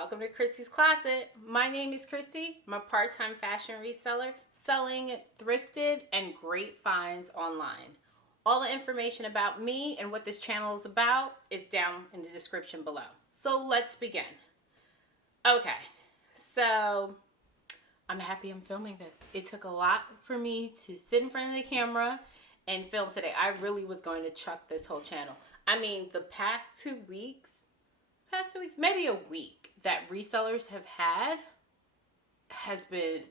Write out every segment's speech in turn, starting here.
welcome to Chrissy's Closet. My name is Chrissy. I'm a part-time fashion reseller selling thrifted and great finds online. All the information about me and what this channel is about is down in the description below. So let's begin. Okay, so I'm happy I'm filming this. It took a lot for me to sit in front of the camera and film today. I really was going to chuck this whole channel. I mean, the past 2 weeks, maybe a week that resellers have had has been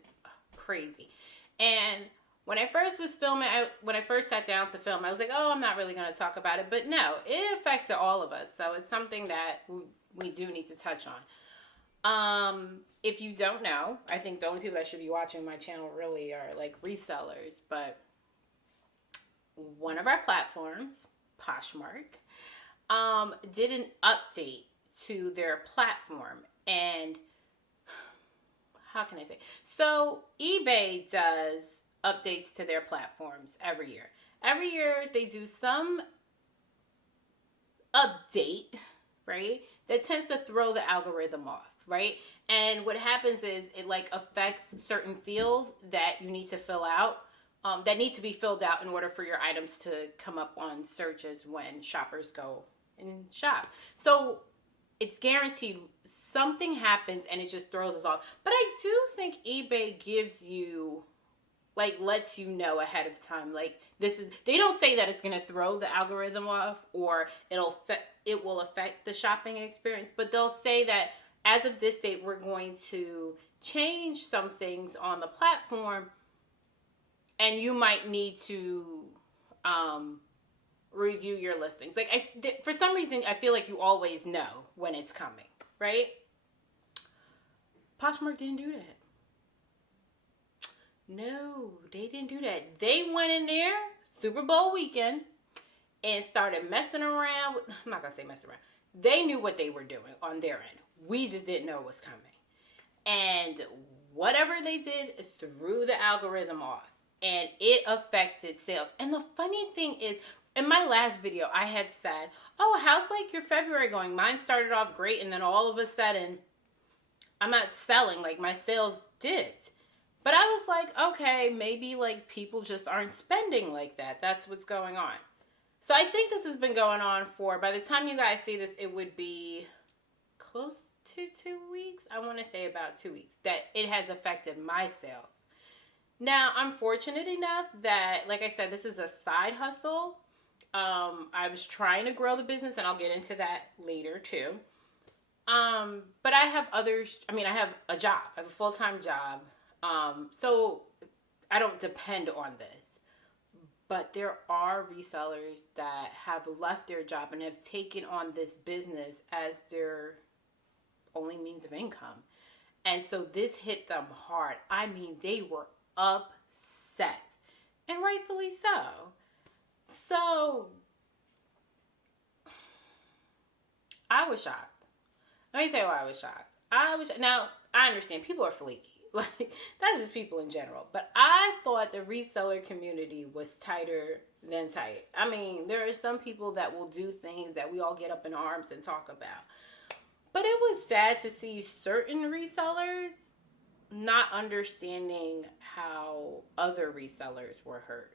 crazy. And when I first was filming, when I first sat down to film, I was like, oh, I'm not really going to talk about it. But no, it affected all of us. So it's something that we do need to touch on. If you don't know, I think the only people that should be watching my channel really are like resellers. But one of our platforms, Poshmark, did an update to their platform. And how can I say? So eBay does updates to their platforms every year. Every year they do some update, right? That tends to throw the algorithm off, right? And what happens is it like affects certain fields that you need to fill out, that need to be filled out in order for your items to come up on searches when shoppers go and shop. So it's guaranteed something happens and it just throws us off. But I do think eBay gives you, like, lets you know ahead of time. Like, this is, they don't say that it's going to throw the algorithm off or it will affect the shopping experience. But they'll say that as of this date, we're going to change some things on the platform. And you might need to review your listings. Like, for some reason, I feel like you always know when it's coming, right? Poshmark didn't do that. No, they didn't do that. They went in there Super Bowl weekend and started messing around. I'm not going to say messing around. They knew what they were doing on their end. We just didn't know it was coming. And whatever they did threw the algorithm off. And it affected sales. And the funny thing is, in my last video, I had said, oh, how's like your February going? Mine started off great, and then all of a sudden, I'm not selling. Like, my sales dipped. But I was like, okay, maybe like people just aren't spending like that. That's what's going on. So I think this has been going on for, by the time you guys see this, it would be close to 2 weeks. I want to say about 2 weeks that it has affected my sales. Now, I'm fortunate enough that, like I said, this is a side hustle. I was trying to grow the business, and I'll get into that later too. But I have I have a job. I have a full-time job. So I don't depend on this. But there are resellers that have left their job and have taken on this business as their only means of income. And so this hit them hard. I mean, they were upset, and rightfully so. So I was shocked. Let me tell you why I was shocked. Now I understand people are flaky. Like, that's just people in general. But I thought the reseller community was tighter than tight. I mean, there are some people that will do things that we all get up in arms and talk about. But it was sad to see certain resellers not understanding how other resellers were hurt.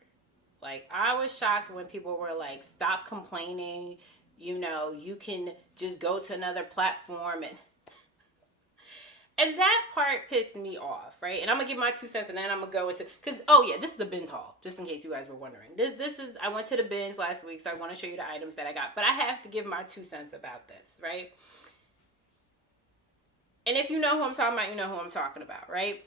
Like, I was shocked when people were like, stop complaining. You know, you can just go to another platform. And that part pissed me off, right? And I'm going to give my 2 cents and then I'm going to go into, because, oh yeah, this is the bins haul, just in case you guys were wondering. This is, I went to the bins last week, so I want to show you the items that I got. But I have to give my 2 cents about this, right? And if you know who I'm talking about, you know who I'm talking about, right?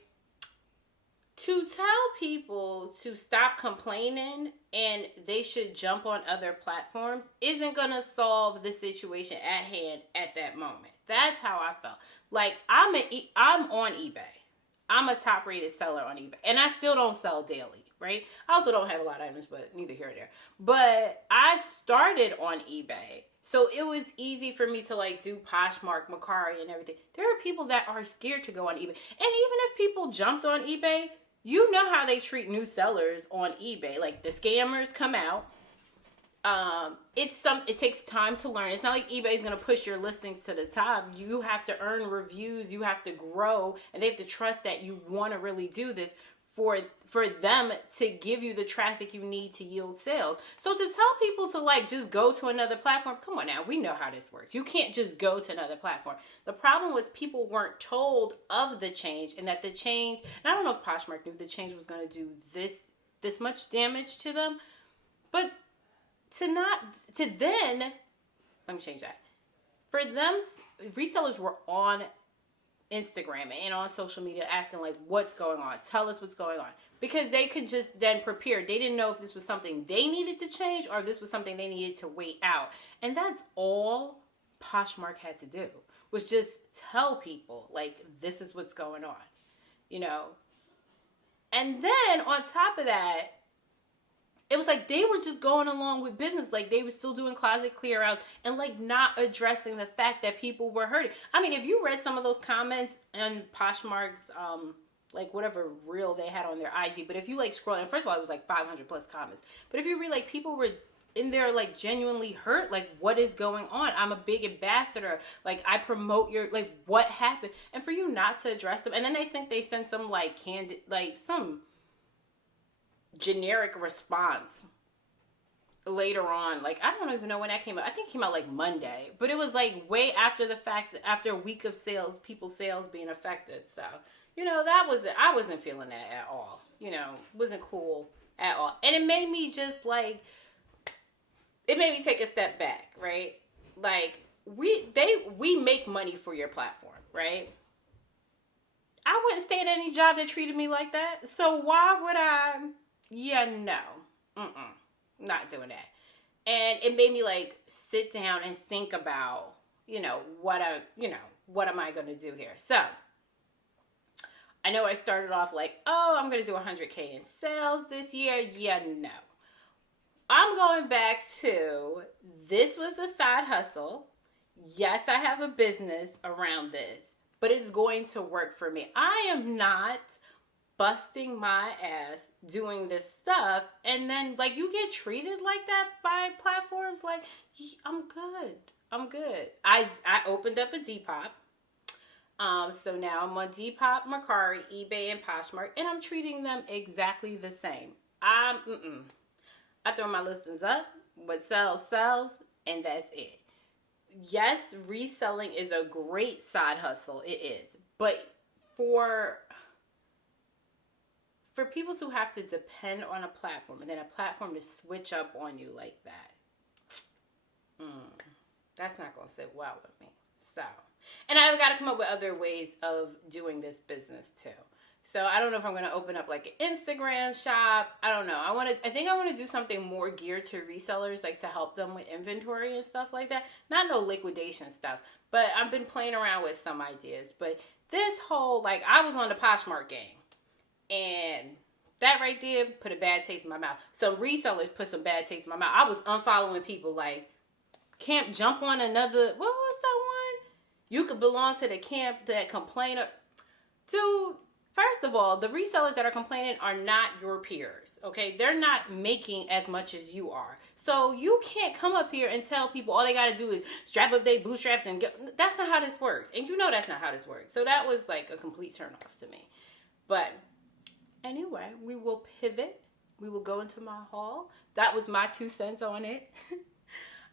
To tell people to stop complaining and they should jump on other platforms isn't going to solve the situation at hand at that moment. That's how I felt. Like, I'm on eBay. I'm a top rated seller on eBay. And I still don't sell daily, right? I also don't have a lot of items, but neither here nor there. But I started on eBay. So it was easy for me to like do Poshmark, Mercari, and everything. There are people that are scared to go on eBay. And even if people jumped on eBay, you know how they treat new sellers on eBay. Like, the scammers come out. it takes time to learn. It's not like eBay's going to push your listings to the top. You have to earn reviews, you have to grow, and they have to trust that you want to really do this for them to give you the traffic you need to yield sales. So to tell people to like just go to another platform, come on now, we know how this works. You can't just go to another platform. The problem was people weren't told of the change, and that the change, and I don't know if Poshmark knew the change was going to do this much damage to them, but let me change that. For them, resellers were on Instagram and on social media asking like, what's going on? Tell us what's going on. Because they could just then prepare. They didn't know if this was something they needed to change or if this was something they needed to wait out. And that's all Poshmark had to do, was just tell people like, this is what's going on, you know? And then on top of that, it was like they were just going along with business. Like they were still doing closet clear outs and like not addressing the fact that people were hurting. I mean, if you read some of those comments on Poshmark's, like whatever reel they had on their IG, but if you like scroll, and first of all, it was like 500 plus comments. But if you read, like people were in there like genuinely hurt. Like, what is going on? I'm a big ambassador. Like I promote your, like what happened? And for you not to address them. And then they sent some like candid, like some generic response later on. Like I don't even know when that came out. I think it came out like Monday, but it was like way after the fact, after a week of sales, people's sales being affected. So you know, I wasn't feeling that at all. You know, wasn't cool at all. And it made me just like, it made me take a step back, right? Like we make money for your platform, right? I wouldn't stay at any job that treated me like that. So why would I? Yeah, no. Not doing that. And it made me like sit down and think about, what am I going to do here? So I know I started off like, I'm going to do 100K in sales this year. Yeah, no. I'm going back to, this was a side hustle. Yes, I have a business around this, but it's going to work for me. I am not busting my ass doing this stuff, and then like you get treated like that by platforms. Like, I'm good. I opened up a Depop. So now I'm on Depop, Mercari, eBay, and Poshmark, and I'm treating them exactly the same. I throw my listings up. What sells, and that's it. Yes, reselling is a great side hustle. It is. But for people who have to depend on a platform and then a platform to switch up on you like that, that's not going to sit well with me. So, and I've got to come up with other ways of doing this business too. So I don't know if I'm going to open up like an Instagram shop. I don't know. I think I want to do something more geared to resellers, like to help them with inventory and stuff like that. Not no liquidation stuff, but I've been playing around with some ideas. But this whole, like, I was on the Poshmark game, and that right there put a bad taste in my mouth. Some resellers put some bad taste in my mouth. I was unfollowing people like, can't jump on another, what was that one? You could belong to the camp that complain. Dude, first of all, the resellers that are complaining are not your peers, okay? They're not making as much as you are. So you can't come up here and tell people all they got to do is strap up their bootstraps and get. That's not how this works. And you know that's not how this works. So that was like a complete turn off to me. But anyway, we will pivot. We will go into my haul. That was my 2 cents on it.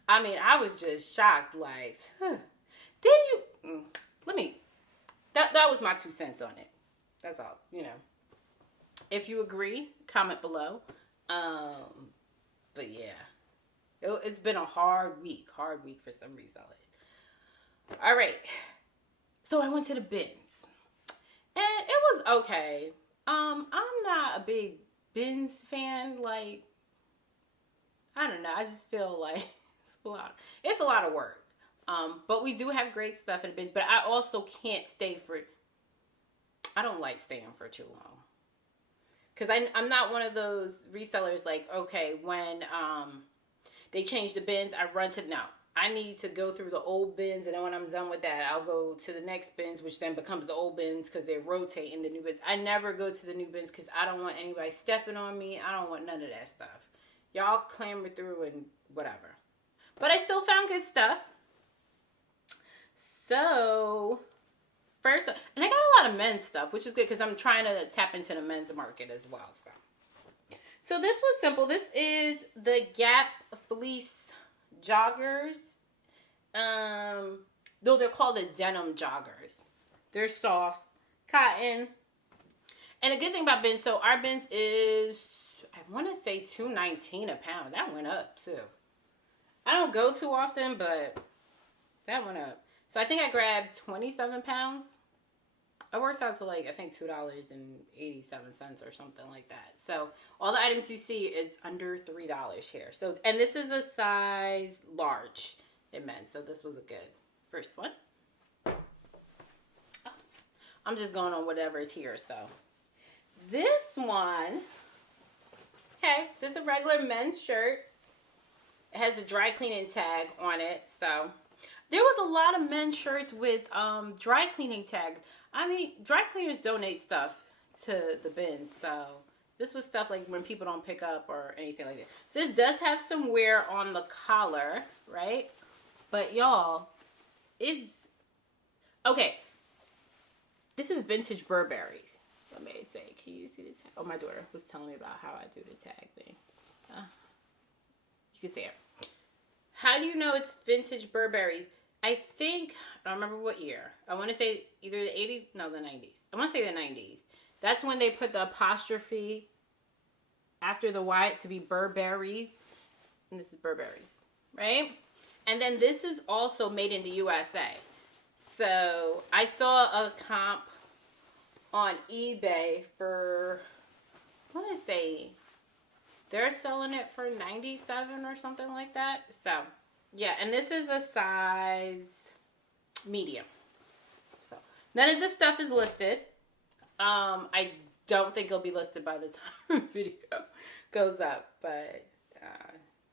I mean, I was just shocked. Like, did you? That was my 2 cents on it. That's all, If you agree, comment below. But yeah, it's been a hard week for some resellers. All right. So I went to the bins, and it was okay. I'm not a big bins fan. Like, I don't know. I just feel like it's a lot of work. But we do have great stuff in the bins, but I also can't stay I don't like staying for too long. Because I'm not one of those resellers like, okay, when they change the bins, I run to, no. I need to go through the old bins, and then when I'm done with that, I'll go to the next bins, which then becomes the old bins because they rotate in the new bins. I never go to the new bins because I don't want anybody stepping on me. I don't want none of that stuff. Y'all clamber through and whatever. But I still found good stuff. So, first, and I got a lot of men's stuff, which is good because I'm trying to tap into the men's market as well. So this was simple. This is the Gap Fleece joggers. Though they're called the denim joggers. They're soft, cotton. And the good thing about bins, so our bins is, I want to say $2.19 a pound. That went up too. I don't go too often, but that went up. So I think I grabbed 27 pounds. It works out to like, I think $2.87 or something like that. So all the items you see is under $3 here. So, and this is a size large in men. So this was a good first one. Oh, I'm just going on whatever is here. So this one, okay, it's just a regular men's shirt. It has a dry cleaning tag on it. So there was a lot of men's shirts with dry cleaning tags. I mean, dry cleaners donate stuff to the bins, so this was stuff like when people don't pick up or anything like that. So this does have some wear on the collar, right? But y'all, is okay. This is vintage Burberry. Let me say, can you see the tag? Oh, my daughter was telling me about how I do the tag thing. You can see it. How do you know it's vintage Burberry's? I think, I don't remember what year. I want to say either the 80s, no, the 90s. I want to say the 90s. That's when they put the apostrophe after the Y to be Burberry's. And this is Burberry's, right? And then this is also made in the USA. So I saw a comp on eBay for, I want to say, they're selling it for $97 or something like that. So yeah, and this is a size medium. So none of this stuff is listed. I don't think it'll be listed by the time the video goes up. But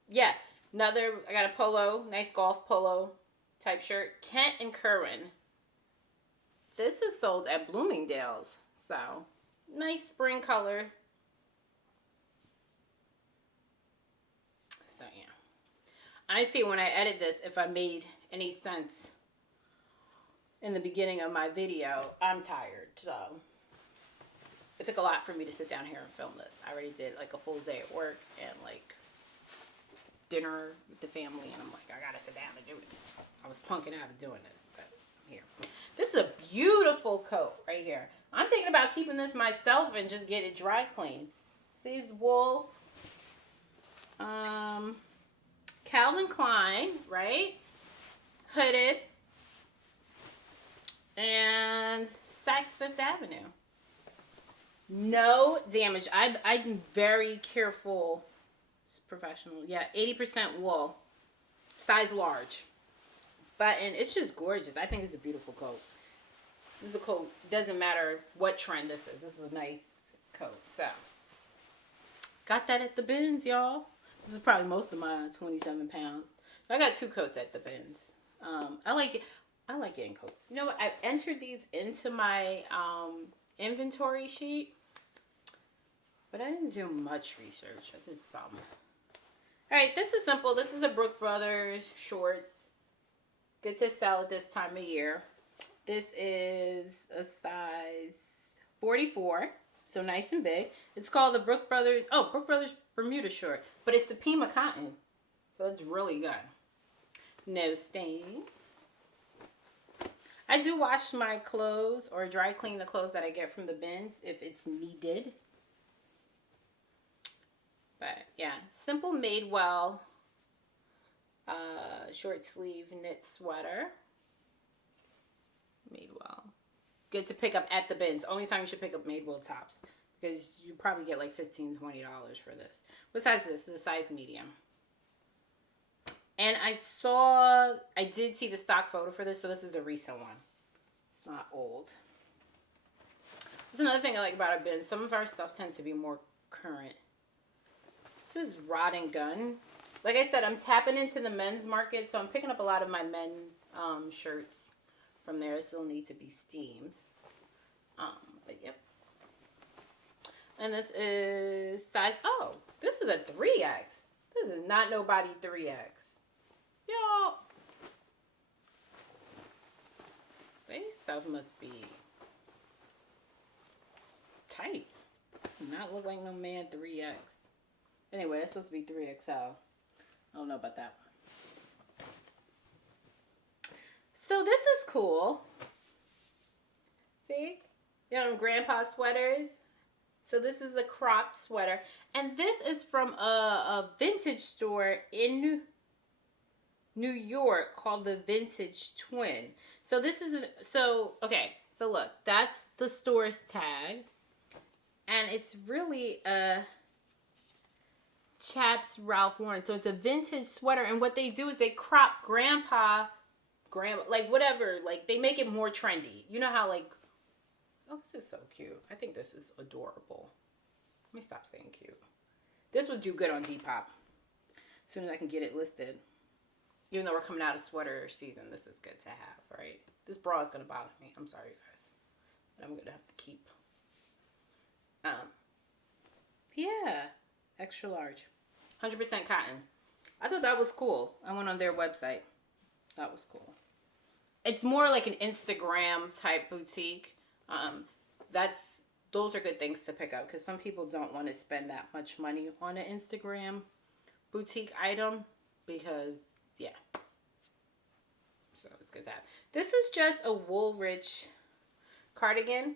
yeah, I got a polo, nice golf polo type shirt. Kent and Curran. This is sold at Bloomingdale's. So nice spring color. So yeah. I see when I edit this, if I made any sense in the beginning of my video, I'm tired. So it took a lot for me to sit down here and film this. I already did like a full day at work and like dinner with the family, and I'm like, I gotta sit down and do this. I was plunking out of doing this, but I'm here. This is a beautiful coat right here. I'm thinking about keeping this myself and just get it dry clean. See, it's wool. Calvin Klein, right? Hooded. And Saks Fifth Avenue. No damage. I'm very careful. It's professional. Yeah, 80% wool. Size large. And it's just gorgeous. I think it's a beautiful coat. This is a coat. Doesn't matter what trend this is. This is a nice coat. So, got that at the bins, y'all. This is probably most of my 27 pounds. So I got 2 coats at the bins. I like it. I like getting coats. You know what? I entered these into my inventory sheet, but I didn't do much research. I did some. All right, this is simple. This is a Brook Brothers shorts. Good to sell at this time of year. This is a size 44, so nice and big. It's called the Brook Brothers Bermuda short, but it's the Pima cotton, so it's really good. No stains. I do wash my clothes or dry clean the clothes that I get from the bins if it's needed. But yeah, simple made well. Short sleeve knit sweater. Made well. Good to pick up at the bins. Only time you should pick up made well tops, because you probably get like $15-20 for this. What size is this? This is a size medium. And I did see the stock photo for this, so this is a recent one. It's not old. That's another thing I like about our bins. Some of our stuff tends to be more current. This is Rod and Gun. Like I said, I'm tapping into the men's market, so I'm picking up a lot of my men shirts from there. Still need to be steamed. But yep. And this is size, this is a 3X. This is not nobody 3X. Y'all. This stuff must be tight. Not look like no man 3X. Anyway, it's supposed to be 3XL. I don't know about that one. So this is cool. See? You know, grandpa sweaters. So this is a cropped sweater. And this is from a vintage store in New York called the Vintage Twin. So this is, okay. So look, that's the store's tag. And it's really a Chaps Ralph Lauren. So it's a vintage sweater. And what they do is they crop grandma, like whatever. Like they make it more trendy. You know how like, oh, this is so cute. I think this is adorable. Let me stop saying cute. This would do good on Depop. As soon as I can get it listed. Even though we're coming out of sweater season, this is good to have, right? This bra is going to bother me. I'm sorry, guys. But I'm going to have to keep. Yeah. Extra large. 100% cotton. I thought that was cool. I went on their website. That was cool. It's more like an Instagram type boutique. Those are good things to pick up because some people don't want to spend that much money on an Instagram boutique item because, yeah. So it's good to have. This is just a Woolrich cardigan.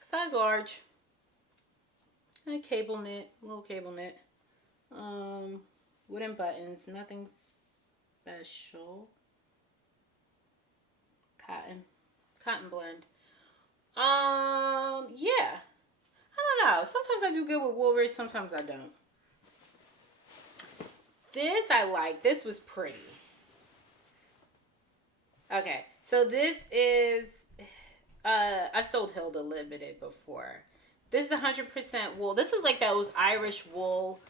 Size large. And a cable knit, little cable knit. Wooden buttons, nothing special. Cotton blend. Yeah. I don't know. Sometimes I do good with Woolrich, sometimes I don't. This I like. This was pretty. Okay, so this is, I've sold Hilda Limited before. This is 100% wool. This is like those Irish wool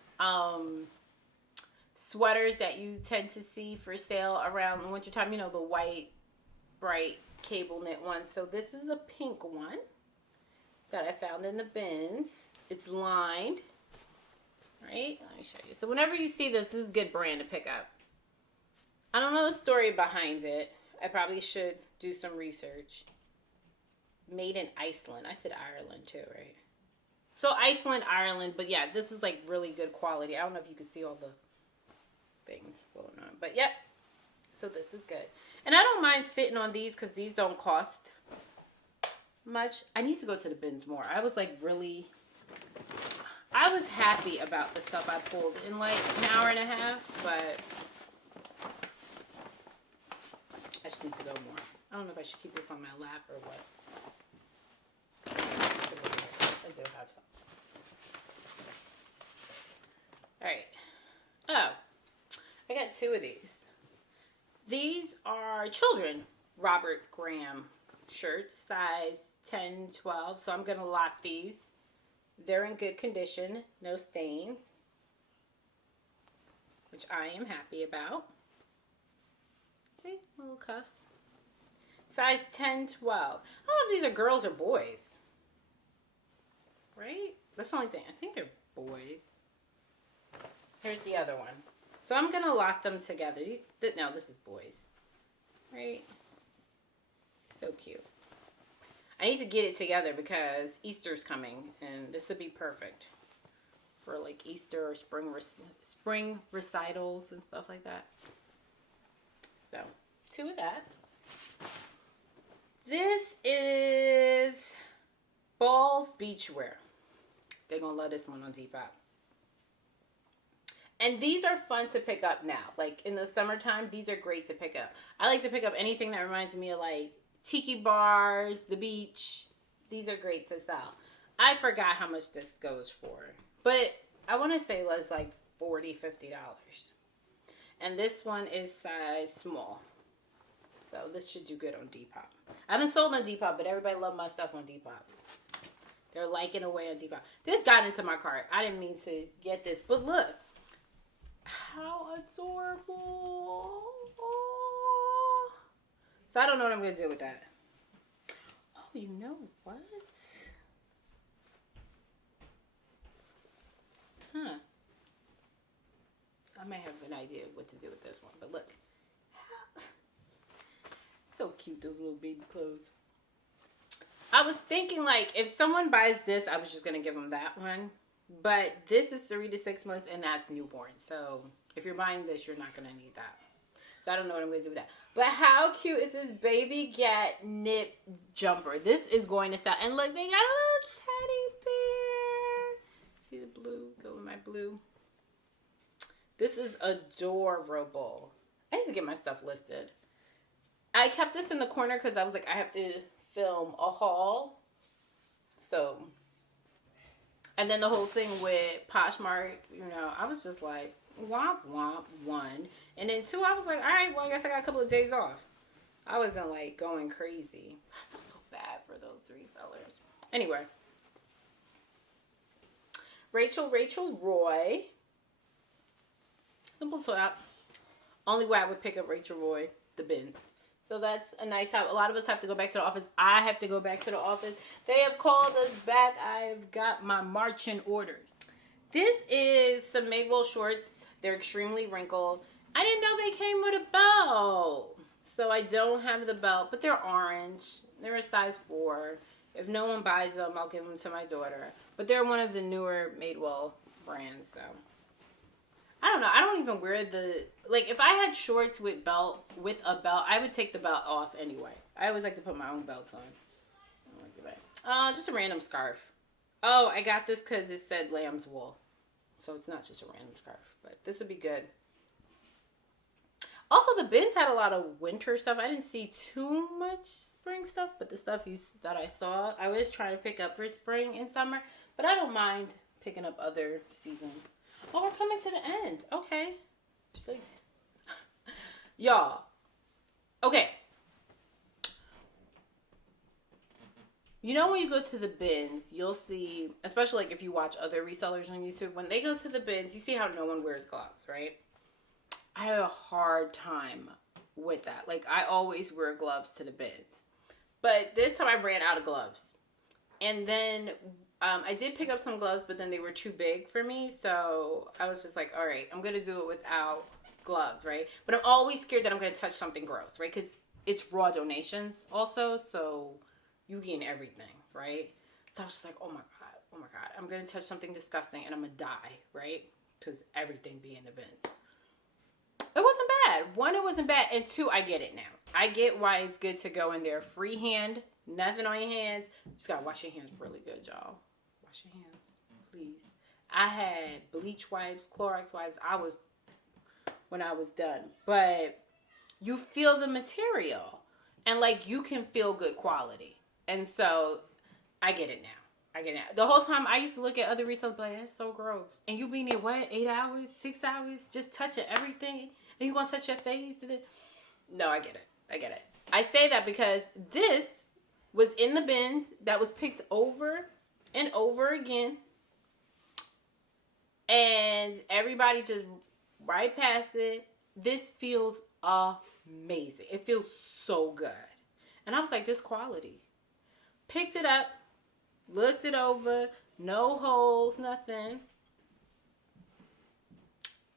sweaters that you tend to see for sale around the winter time. You know, the white, bright cable knit one. So this is a pink one that I found in the bins. It's lined. Right? Let me show you. So whenever you see this is a good brand to pick up. I don't know the story behind it. I probably should do some research. Made in Iceland. I said Ireland too, right? So Iceland, Ireland. But yeah, this is like really good quality. I don't know if you can see all the things going on. But yep. So this is good. And I don't mind sitting on these because these don't cost much. I need to go to the bins more. I was like really... I was happy about the stuff I pulled in like an hour and a half, but I just need to go more. I don't know if I should keep this on my lap or what. I do have some. Alright. Oh. I got two of these. These are children Robert Graham shirts, size 10, 12. So I'm going to lock these. They're in good condition, no stains, which I am happy about. See, little cuffs. Size 10, 12. I don't know if these are girls or boys. Right? That's the only thing. I think they're boys. Here's the other one. So I'm going to lock them together. No, this is boys. Right? So cute. I need to get it together because Easter's coming, and this would be perfect for like Easter or spring recitals and stuff like that. So, two of that. This is Balls Beachwear. They're going to love this one on Depop. And these are fun to pick up now. Like in the summertime, these are great to pick up. I like to pick up anything that reminds me of like tiki bars, the beach. These are great to sell. I forgot how much this goes for. But I want to say it was like $40, $50. And this one is size small. So this should do good on Depop. I haven't sold on Depop, but everybody loves my stuff on Depop. They're liking away on Depop. This got into my cart. I didn't mean to get this. But look. How adorable. Oh. So I don't know what I'm going to do with that. Oh, you know what? Huh. I may have an idea of what to do with this one, but look. So cute, those little baby clothes. I was thinking, like, if someone buys this, I was just going to give them that one. But this is 3 to 6 months, and that's newborn. So if you're buying this, you're not going to need that. So I don't know what I'm going to do with that. But how cute is this baby cat knit jumper? This is going to style. And look, they got a little teddy bear. See the blue? Go with my blue. This is adorable. I need to get my stuff listed. I kept this in the corner because I was like, I have to film a haul. So, and then the whole thing with Poshmark, you know, I was just like, womp womp, 1. And then 2, I was like, all right, well, I guess I got a couple of days off. I wasn't like going crazy. I feel so bad for those resellers. Anyway. Rachel Roy. Simple top. Only way I would pick up Rachel Roy, the bins. So that's a nice help. A lot of us have to go back to the office. I have to go back to the office. They have called us back. I've got my marching orders. This is some Madewell shorts. They're extremely wrinkled. I didn't know they came with a belt. So I don't have the belt, but they're orange. They're a size 4. If no one buys them, I'll give them to my daughter. But they're one of the newer Madewell brands, so. I don't know. I don't even wear the, like, if I had shorts with a belt, I would take the belt off anyway. I always like to put my own belts on. Just a random scarf. Oh, I got this because it said lamb's wool. So it's not just a random scarf, but this would be good. Also, the bins had a lot of winter stuff. I didn't see too much spring stuff, but the stuff that I saw, I was trying to pick up for spring and summer, but I don't mind picking up other seasons. Oh, we're coming to the end. Okay. Just like, y'all. Okay. You know when you go to the bins, you'll see, especially like if you watch other resellers on YouTube, when they go to the bins, you see how no one wears gloves, right? I have a hard time with that. Like, I always wear gloves to the bins. But this time I ran out of gloves. And then I did pick up some gloves, but then they were too big for me. So I was just like, all right, I'm going to do it without gloves, right? But I'm always scared that I'm going to touch something gross, right? Because it's raw donations also. So you gain everything, right? So I was just like, oh my God, I'm going to touch something disgusting and I'm going to die, right? Because everything be in the bins. It wasn't bad. 1, it wasn't bad. And 2, I get it now. I get why it's good to go in there freehand, nothing on your hands. You just got to wash your hands really good, y'all. Wash your hands, please. I had bleach wipes, Clorox wipes. When I was done. But you feel the material. And, like, you can feel good quality. And so, I get it now. The whole time I used to look at other resellers like, that's so gross. And you be there, what, 8 hours, 6 hours, just touching everything? And you gonna touch your face? No, I get it. I say that because this was in the bins that was picked over and over again. And everybody just right past it. This feels amazing. It feels so good. And I was like, this quality. Picked it up. Looked it over. No holes, nothing.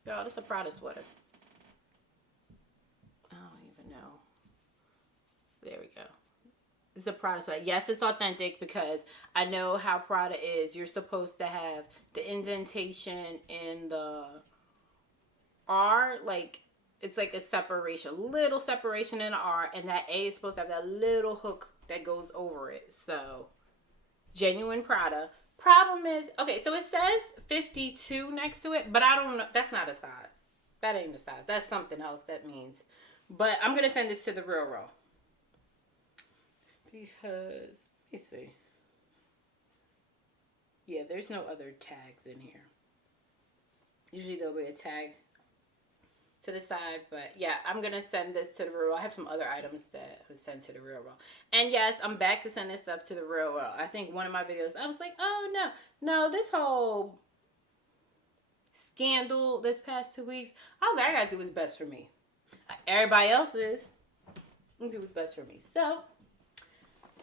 Y'all, this is a Prada sweater. I don't even know. There we go. It's a Prada sweater. Yes, it's authentic because I know how Prada is. You're supposed to have the indentation in the R. Like, it's like a separation. Little separation in the R. And that A is supposed to have that little hook that goes over it. So, genuine Prada. Problem is, okay, so it says 52 next to it, but I don't know. That's not a size. That ain't a size. That's something else that means. But I'm going to send this to the Real Raw. Because, let me see. Yeah, there's no other tags in here. Usually there'll be a tag to the side, but yeah, I'm gonna send this to the Real Raw. I have some other items that I send to the Real Raw. And yes, I'm back to send this stuff to the Real Raw. I think one of my videos, I was like, oh no, this whole scandal this past 2 weeks, I was like, I gotta do what's best for me. Everybody else is. I'm gonna do what's best for me. So,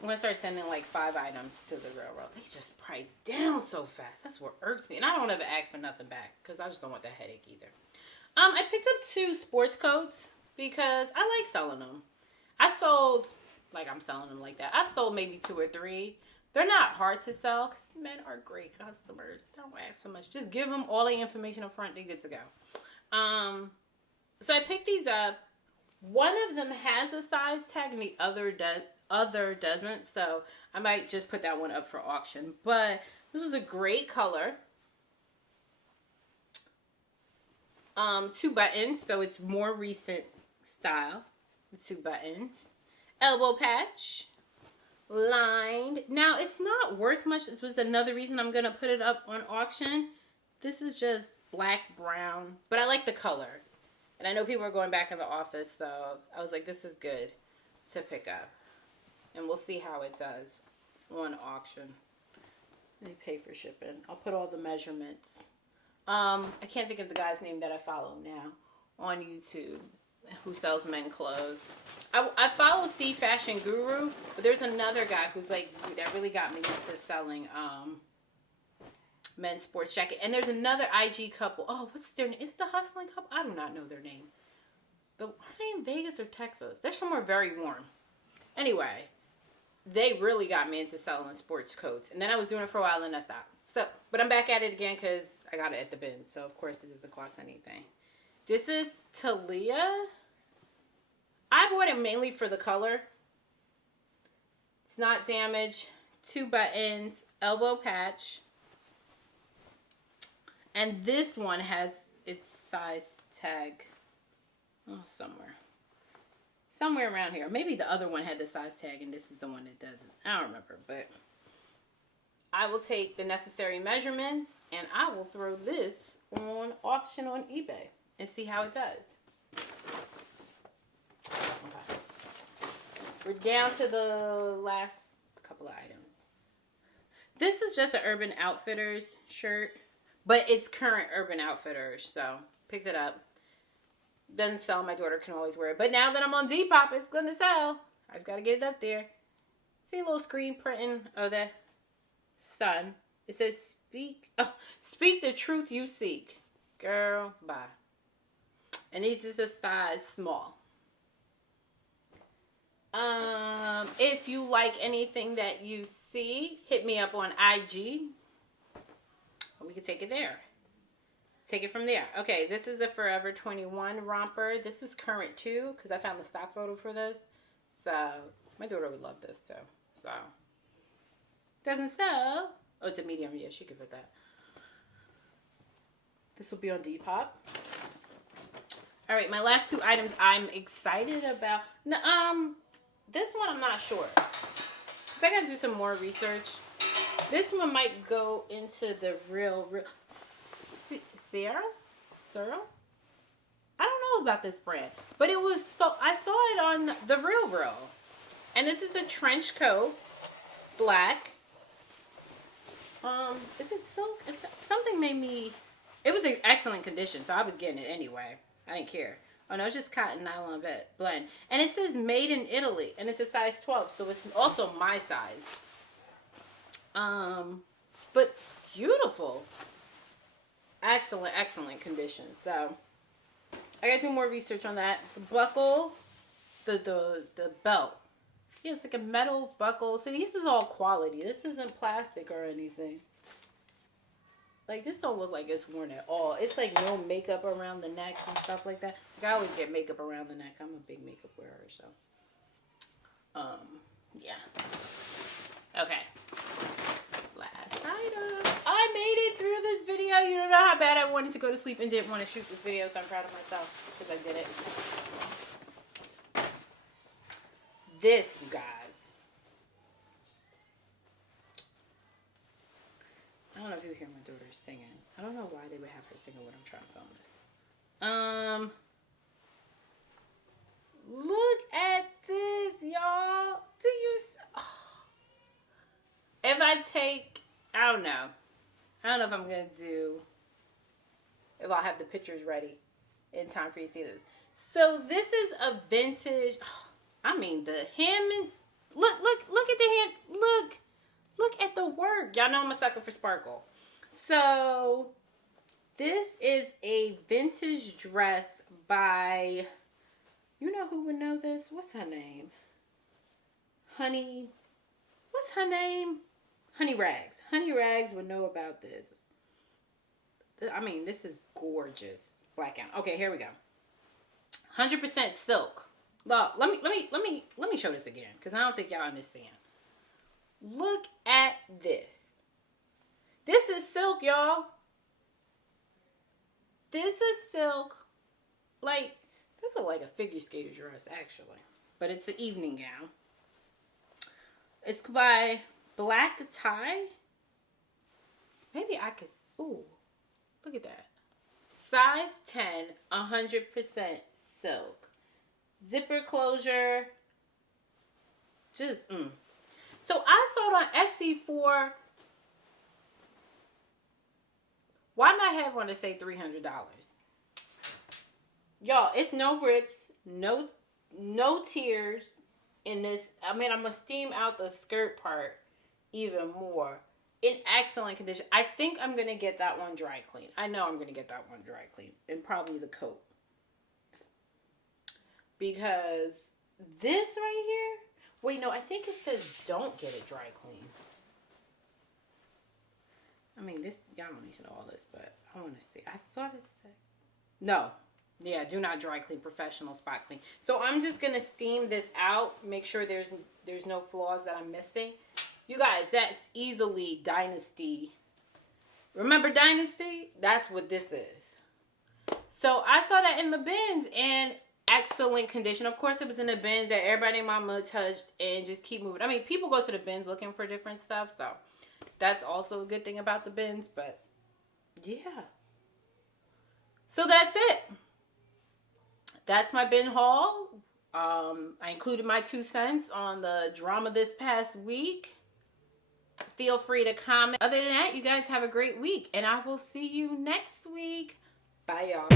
I'm gonna start sending like 5 items to the Real Raw. They just priced down so fast. That's what irks me. And I don't ever ask for nothing back because I just don't want that headache either. I picked up 2 sports coats because I like selling them. I sold, like I'm selling them like that. I've sold maybe 2 or 3. They're not hard to sell because men are great customers. Don't ask for much. Just give them all the information up front. They're good to go. So I picked these up. One of them has a size tag and the other doesn't. So I might just put that one up for auction. But this was a great color. 2 buttons, so it's more recent style. 2 buttons. Elbow patch. Lined. Now, it's not worth much. This was another reason I'm going to put it up on auction. This is just black, brown. But I like the color. And I know people are going back in the office, so I was like, this is good to pick up. And we'll see how it does on auction. Let me pay for shipping. I'll put all the measurements. I can't think of the guy's name that I follow now on YouTube who sells men clothes. I follow C Fashion Guru, but there's another guy who's like, that really got me into selling men's sports jacket. And there's another IG couple. Oh, what's their name? Is it the Hustling couple? I do not know their name. Are they in Vegas or Texas? They're somewhere very warm. Anyway, they really got me into selling sports coats. And then I was doing it for a while and I stopped. So, but I'm back at it again because I got it at the bin. So, of course, it doesn't cost anything. This is Talia. I bought it mainly for the color. It's not damaged. 2 buttons. Elbow patch. And this one has its size tag. Oh, somewhere around here. Maybe the other one had the size tag and this is the one that doesn't. I don't remember, but I will take the necessary measurements and I will throw this on auction on eBay and see how it does. Okay. We're down to the last couple of items. This is just an Urban Outfitters shirt, but it's current Urban Outfitters, so picked it up. Doesn't sell. My daughter can always wear it. But now that I'm on Depop, it's going to sell. I just got to get it up there. See a little screen printing of the sun. It says, speak the truth you seek. Girl, bye. And this is a size small. If you like anything that you see, hit me up on IG. We can take it there. Take it from there. Okay, this is a Forever 21 romper. This is current too, because I found the stock photo for this. So, my daughter would love this too. So, doesn't sell. Oh, it's a medium. Yeah, she could put that. This will be on Depop. All right, my last 2 items I'm excited about. This one I'm not sure. So I got to do some more research. This one might go into the real Cyril? I don't know about this brand, but it was so I saw it on the Real. And this is a trench coat, black. Is it silk? Something made me. It was in excellent condition, so I was getting it anyway. I didn't care. Oh no, it's just cotton nylon blend. And it says made in Italy, and it's a size 12, so it's also my size. But beautiful. Excellent condition. So I gotta do more research on that. The buckle, the belt. Yeah, it's like a metal buckle. So this is all quality. This isn't plastic or anything. Like, this don't look like it's worn at all. It's like no makeup around the neck and stuff like that. Like, I always get makeup around the neck. I'm a big makeup wearer, so. Yeah. Okay. Last item. I made it through this video. You don't know how bad I wanted to go to sleep and didn't want to shoot this video, so I'm proud of myself because I did it. This, you guys. I don't know if you hear my daughter singing. I don't know why they would have her singing when I'm trying to film this. Look at this, y'all. Do you... Oh. If I take... I don't know. I don't know if I'm going to do... If I'll have the pictures ready in time for you to see this. So, this is a vintage... I mean, the hand... Look at the hand... Look at the work. Y'all know I'm a sucker for sparkle. So, This is a vintage dress by, you know who would know this? What's her name? What's her name? Honey Rags. Honey Rags would know about this. I mean, this is gorgeous. Black gown. Okay, here we go. 100% silk. Look, let me show this again, because I don't think y'all understand. Look at this. This is silk, y'all. This is silk. Like, this is like a figure skater dress, actually. But it's an evening gown. It's by Black Tie. Maybe I could, ooh, look at that. Size 10, 100% silk. Zipper closure. Just, So I saw it on Etsy for, why my head want to say $300? Y'all, it's no rips, no tears in this. I mean, I'm going to steam out the skirt part even more. In excellent condition. I think I'm going to get that one dry clean. I know I'm going to get that one dry clean. And probably the coat. Because this right here. Wait, no, I think it says don't get it dry clean. I mean, this, y'all don't need to know all this, but I want to see. I thought it said. No. Yeah, do not dry clean, professional spot clean. So I'm just going to steam this out. Make sure there's no flaws that I'm missing. You guys, that's easily Dynasty. Remember Dynasty? That's what this is. So I saw that in the bins and excellent condition. Of course, it was in the bins that everybody mama touched and just keep moving. I mean, people go to the bins looking for different stuff. So that's also a good thing about the bins. But yeah. So that's it. That's my bin haul. I included my 2 cents on the drama this past week. Feel free to comment. Other than that, you guys have a great week. And I will see you next week. Bye, y'all.